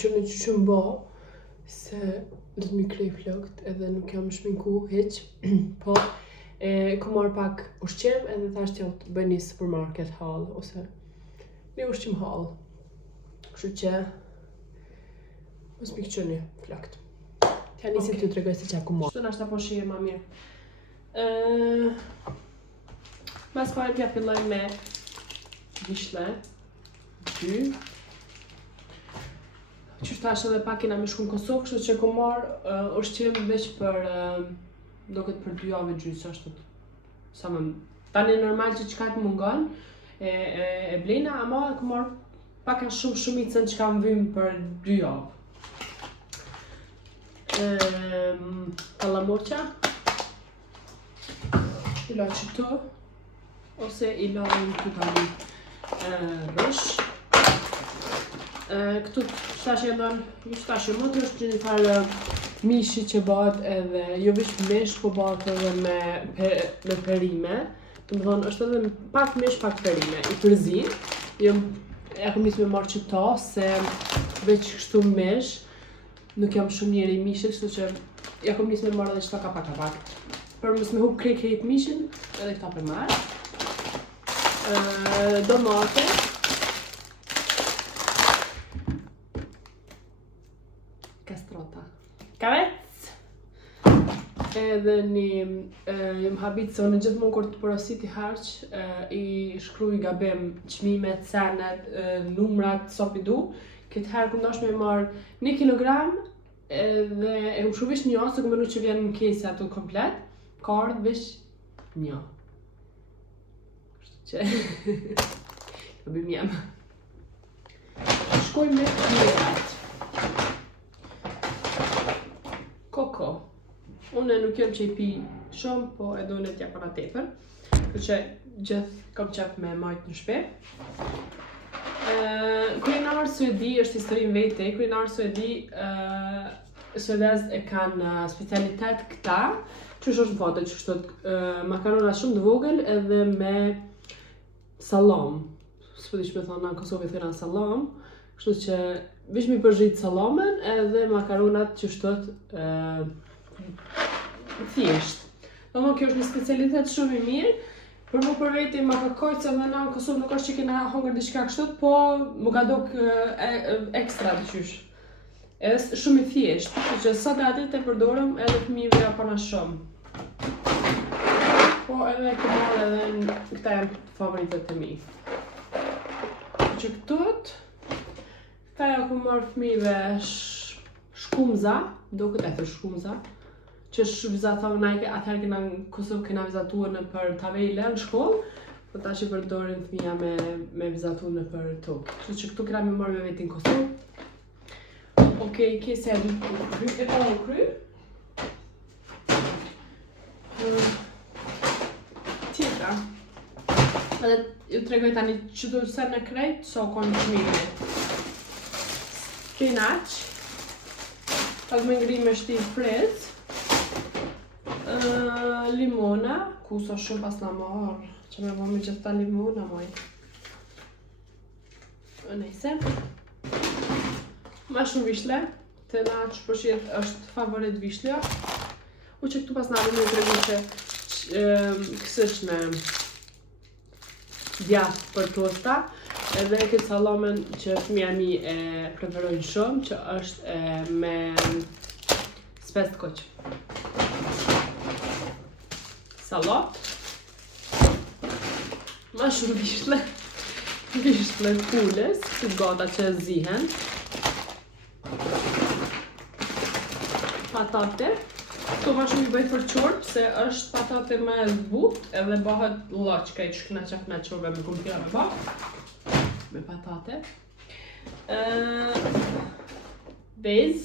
qënë që shumë bo, se do të mi krej flokt edhe nuk jam shminku hiq, po ku marrë pak ushqim edhe thash që të bëj një supermarket haul, ose një ushqim haul. Kështu që mos mi këqëni flokt. Tja nisi t'ju tregoj se qa ku marrë. Shtu nashta po shije ma mirë. Mas pare pja filloj me vishle 2. Qështë tash edhe pak kena me shku në Kosovë, kështu që ku marrë ushqim veç për doket për 2 javë gjysë ashtu. Sa më tani normal që çka të mungon e blejna, ama ku marrë pak a shumicën që kam vim për 2 javë. Kallamoqa i la qëtu ose i la në këtu tani rësh. Këtu shtash e lën, ju shtash e mëtër është një farë mishi që bëhet edhe, jo vish mish, po bëhet edhe me perime. Të më thonë, është edhe pak mish, pak perime. I përzi, e kom nisë me marrë qëta, se veç kështu mish, nuk jam shumë njeri i mishit, kështu që ja kom nisë me marrë edhe qëta kapak. Për mos me hub krejt mishin, edhe këta për marrë. Domate. Kastrota. Kavec! Edhe një, jem habit se unë gjithmonë kur të porosit i harq, i shkruj gabim çmimet, senet, numrat, sopi du. Këtë herë ku ndosh me marrë 1 kilogram, edhe e u shuvish një, se ku menu që vjen në kese ato komplet, ka ardhë vish 1. Kështu që, gabim jem. Shkoj me kjerat. Koko. Unë nuk jam që i pi shumë, po e dojnë e t'ja para tepër. Kështu që gjithë kam qef me majtë në shpe. Kulinarë suedi është historinë vete. Kulinarë suedi, suedezët e kanë specialitet këta, që është në foto, që është makarona shumë të vogël edhe me salam. Së përdi që me thonë, në Kosovë i thëna salam. Kështu që vish mi përzhit salamen edhe makaronat që shtot thjesht. Do më kjo është një specialitet shumë i mirë, për mu për veti ma ka kojtë se dhe na në Kosovë nuk është që kena hongër diçka kështot, po më ka dok ekstra të qysh. Edhe shumë i thjesht, që sa datit e përdorëm edhe fëmijëve ja pana shumë. Po edhe këmarë edhe këta janë favoritet e mi. Që këtut, këta ja ku marrë fëmijëve shkumza, do këtë e thë shkumza, që vizatave najke, atëherë kena në Kosovë kena vizatuar në për tavele në shkollë, po ta që përdorin fëmija me vizatuar në për tokë. Kështu që këtu kena me marrë me vetin Kosovë. Okej, kese e pa në kry. Tjetra. Edhe ju tregoj tani që du se në krejt, so konë qmime. Spinach. Pak me ngri me shti frez. Limona, ku so shumë pas në marrë, që me vëmë gjithë ta limona, moj. Nëjse. Ma shumë vishle, të na që përshet është favorit vishlja. U që këtu pas në avë një të regu që kësësh me djath për tosta, edhe këtë salamen që fëmija mi e preferojnë shumë, që është me spes të koqë. Salat. Ma shumë vishle kulës, të gata që zihen. Patate. Këtu ma shumë i bëj fërqorp, se është patate me zbut, edhe bëhet loqka i që këna qef me qorbe me kumpira me bak. Me patate. Bez.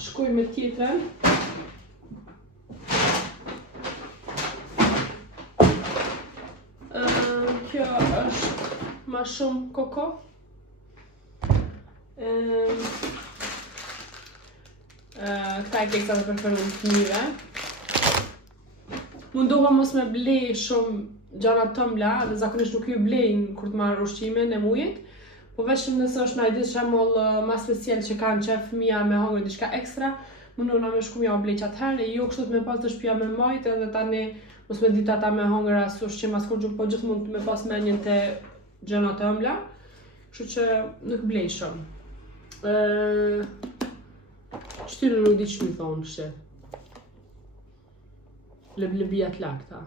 Shkuj me tjetën. Kjo është ma shumë koko. Këta e keksa të preferuar në fëmijëve. Mundoha mos me blej shumë gjana të tëmbla, dhe zakonisht nuk ju blejnë kur të marrë ushqimin e mujit, Po vetëm nëse është ndaj ditë shembull ma special që kanë qef fëmia me hongër diçka ekstra, mundona me shku mja o blej atëherë, jo kështu të me pas të shtëpia me majt edhe tani mos me ditë ata me hongër as ushqim as kur po gjithmonë me pas menjen te gjëra të ëmbla. Kështu që nuk blej shumë. Shtyre nuk di ç'mi thonë shi. Leblebia të lakta.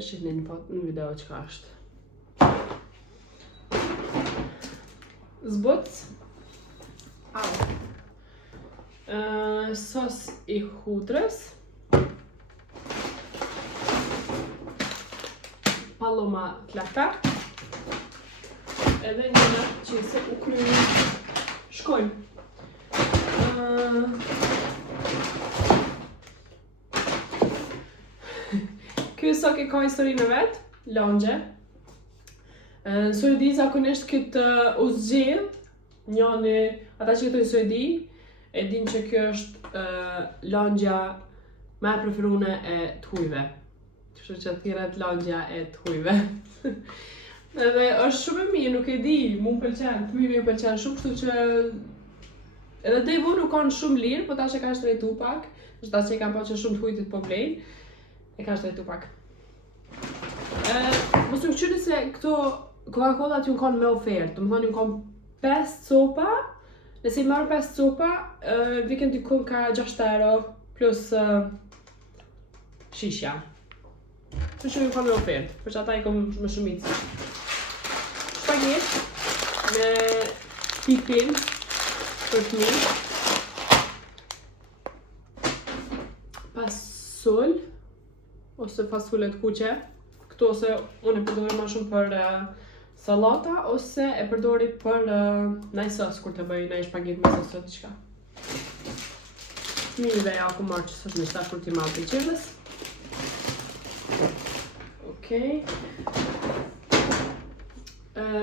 Shihni në video çka është. Zbuc. Sos i hutrës. Paloma të lakta. Edhe njëra që se u kryi shkojnë. Ky sok e ka historinë vet, langje. Suedi zakonisht këtë u zgjidh, njëri ata që jetojnë në Suedi e din që kjo është langja më e preferuar e të hujve. Kështu që thirret langja e të hujve. Edhe është shumë e mirë, nuk e di, mu m'pëlqen, fëmijëve ju pëlqen shumë, kështu që edhe devu nuk kanë shumë lirë, po tash e kanë shtrejtu pak, tash që i kanë pa që shumë të hujtit po blejnë, e kanë shtrejtu pak. Mos u qyni se këto Coca-Cola ju kanë me ofertë, do të thonë ju kanë 5 copa, nëse i marr 5 copa, viken dikun ka 6 euro plus shisha. Kështu që ju kanë me ofertë, për që ata i kam më shumicë. Spaget me pipin për fëmijë. Pasol ose fasulet kuqe. Këto ose unë e përdori më shumë për salata ose e përdori për ndaj sos kur të bëj ndaj spaget me sos ose diçka. Fëmijëve ja ku marr që s'është më sa kur ti marr pëlqyes. Okej.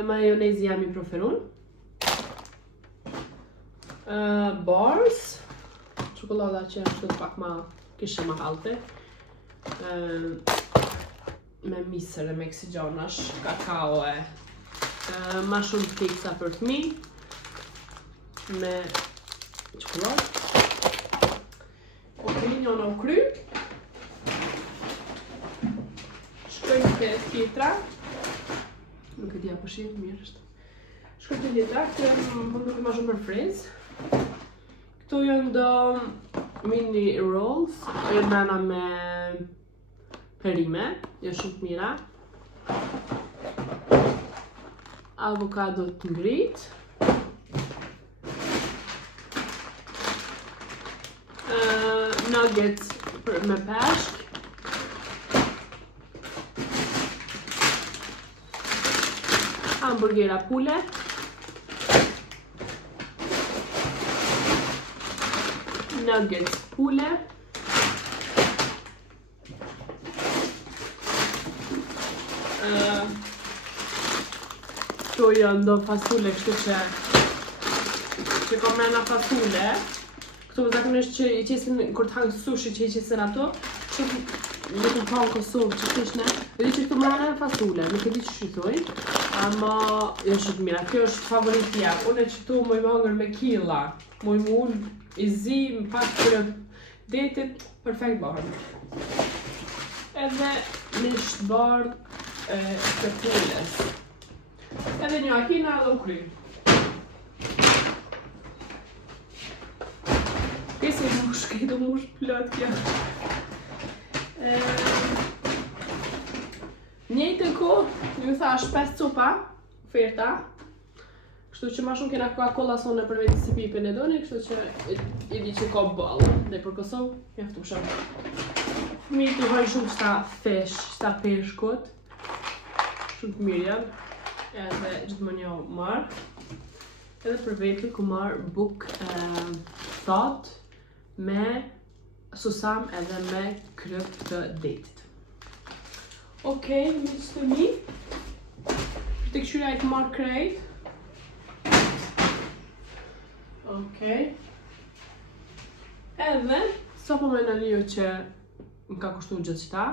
Majonezi jam i preferun. Bars. Çokolada që është pak ma kishë ma halte. Me misër e me kësi gjonash, kakao e. Ma shumë pizza për fëmijë. Me çokoladë. Okej, njëna u kry. Shkojmë te tjetra. Nuk e dija po shihë, mirë është. Shkojmë te tjetra, këtë më duke ma shumë për frezë. Këto janë do mini rolls, e bëna me perime, janë shumë të mira. Avokado të ngrit. Nuggets me peshk. Hamburgera pule. Nuggets pule. Këto janë do fasule, kështu që kom mrena fasule. Këto zakonisht që i qesin, kur të hangë sushi që i qesin ato, kështu në të pa në Kosovë që këshne, e di që këto mrena fasule, nuk e di që shqytoj, ama janë shumë mira. Kjo është favoritja, unë e qëtu moj më hangër me killa, moj më unë i zi, më pak për detit, perfekt bëhen. Edhe misht bardh të pules. Edhe një akina edhe u kry. Kësi mush, këto mush plot kjo. Njëjtën kohë, ju thash 5 copa, oferta. Kështu që ma shumë kena Coca-Cola sonë për vetë si pipin e doni, kështu që i di që ka ballë. Dhe për Kosovë, mjaftu shumë. Fëmijët të hojnë shumë shta peshkut. Shumë të mirë janë. Edhe gjithmonë jo marë. Edhe për vetë ku marë buk thot me susam edhe me kryp të detit. Okej, miqtë të mi. Për të këshyra e të marë krejt. Okej. Edhe, sa po me në lijo që më ka kushtu gjithë qëta.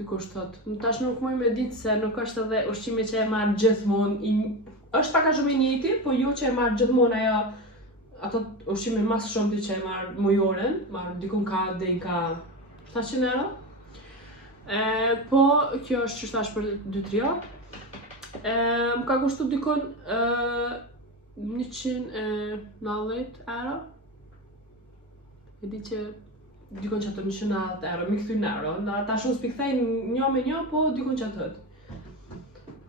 dikush thot. Tash nuk muj me ditë se nuk është edhe ushqimi që e marr gjithmonë. Është pak a shumë i njëjti, po jo që e marr gjithmonë ato ushqime mas shumë ti që e marr mujoren, marr dikun ka deri ka 700 euro. Po kjo është që thash për 2-3 javë. Më ka kushtu dikon 190 euro. E di që dikon që ato 190 euro, mi këthy në euro. Ta shumë s'pikthej një me një, po dikon që atët.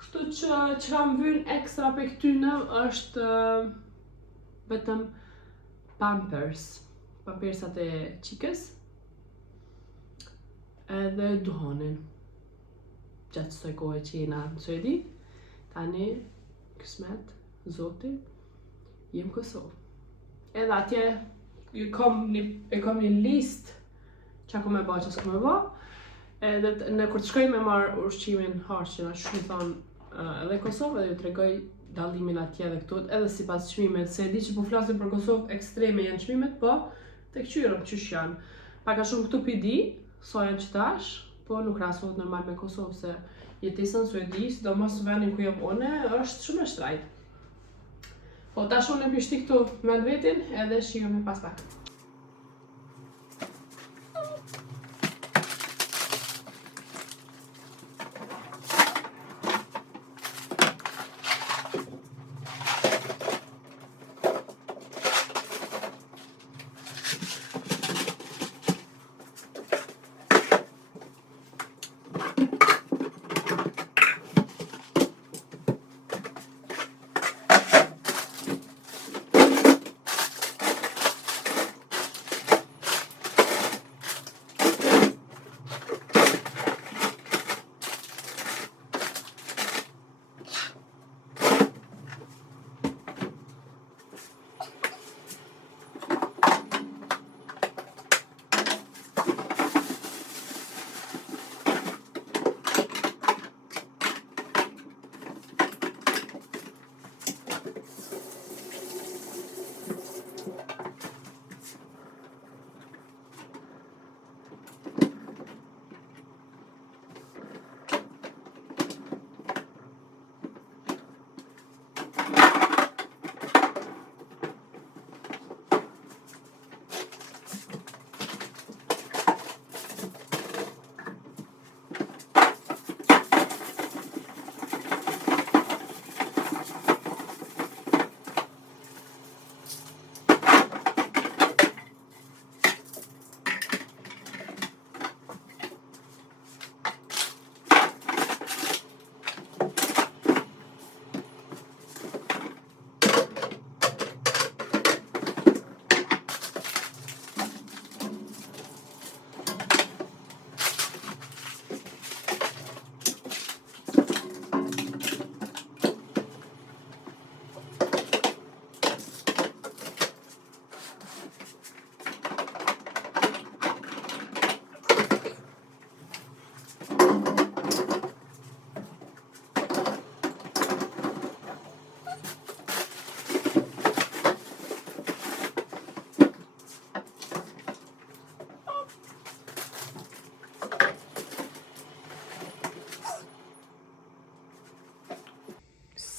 Kështu që kam vyn ekstra për këtyne është vetëm Pampers. Pampersat e qikës. Edhe duhonin. Gjatë së kohë që jena në Suedi. Tani, kësmet, zoti, jem Kosovë. Edhe atje e kam një list që ako me ba që s'ko me ba. Edhe në kur të shkoj me marrë ushqimin harqin, ashtu shumë thonë edhe Kosovë, edhe ju tregoj dallimin atje dhe këtu, edhe si pas çmimet, se e di që po flasim për Kosovë ekstreme janë çmimet, po tek qyron qysh janë. Paka shumë këtu pidi, so janë qëtash, po nuk rasohet normal me Kosovë, se jetesën Suedi, sidomos vendin ku jam une, është shumë e shtrajt. Po tash unë e pishti këtu me vetin, edhe shijome pas pak.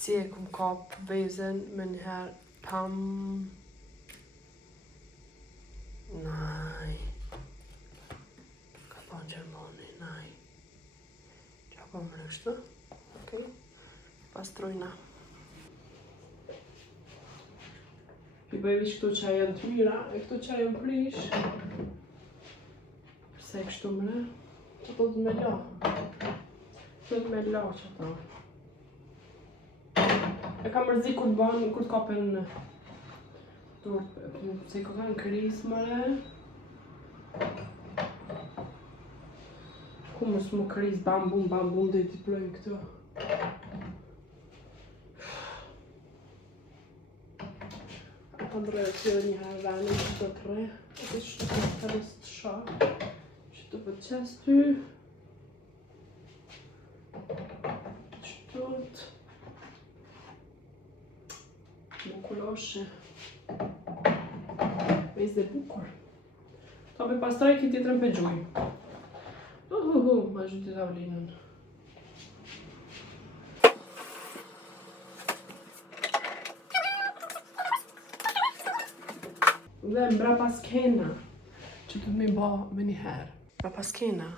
Si e kum kap vezën me njëherë pam... Naj... Ka pa në Gjermani, naj... Qa pa më rështu? Okej, pastrojna. I bëjvi që këto qaj janë të mira, e këto qaj janë prish. Përse e kështu mëre? Që do të me la. Do të me la që ta. E ka mërzi kur të kapen se i ka në kriz mëre. Ku mos më kriz bam bum dhe t'i plojnë këto. Apo ndrejë të njëherë venin që do të re. Ate që të të rës të sha. Që të për qes ty. Qëtët. Bukuroshe. Vez dhe bukur. Ta me pastraj këtë tjetërën për gjuj. ma gjyti tavlinën. Dhe mbrapa skena, që të me ba me njëherë. Mbrapa skena,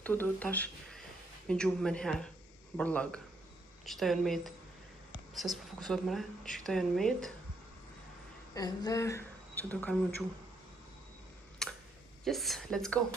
këtu do tash me gjumë me njëherë, bërlëg. Që të janë metë, se s'po fokusohet më re, që këta janë metë, edhe që do kanë më gjumë. Yes, let's go!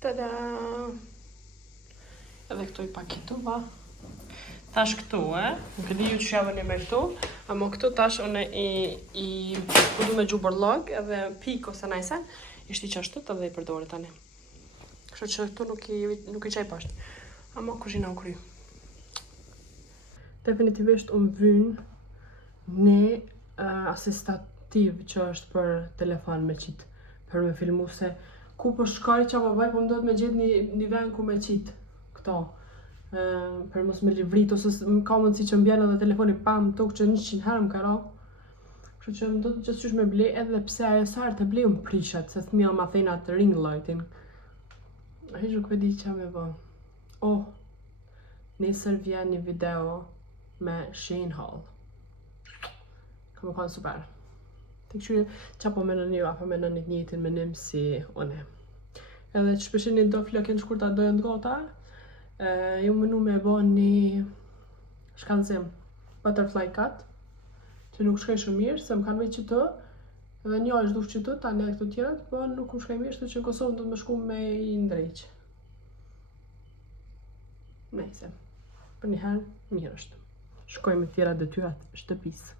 Tada! Edhe këtu I paketova. Tash këtu, nuk e di ju që javën me këtu, ama këtu tash unë ku du me gju bërlog edhe pik ose najsen, ishte I qashtu edhe I përdore tani. Kështu që këtu nuk I qaj pashtë, ama kuzhina u kry. Definitivisht unë vynë një asistativ që është për telefon me qitë, për me filmu se ku po shkoj qa po bëj, po më do të me gjithë një vend ku me qitë këto. Për mos me livrit, ose ka mundësi që m'bjen edhe telefoni pam tok që 100 herë më ka ra. Kështu që më do të gjithë qysh me ble, edhe pse ajo sarë të ble më prishet, se thmija ma thejna të ring lightin. A hiq nuk vedi qa me bë. Oh, nesër vjen një video me Shane Hall. Ka më kanë super. Të këshyri qa po menon një, apo menon një njëtin menim si une. Edhe që shpeshin një do flokën shkurta dojën të gota, ju menu me bo një shkanzim butterfly cut, që nuk shkoj shumë mirë, se më kanë veç qëtë, edhe një është dush qëtë, tani edhe këto tjerat, po nuk më shkoj mirë, shtu që në Kosovë do të më shku me I ndrejq. Nejse, për njëherë, mirë është. Shkoj me tjera detyrat shtëpisë.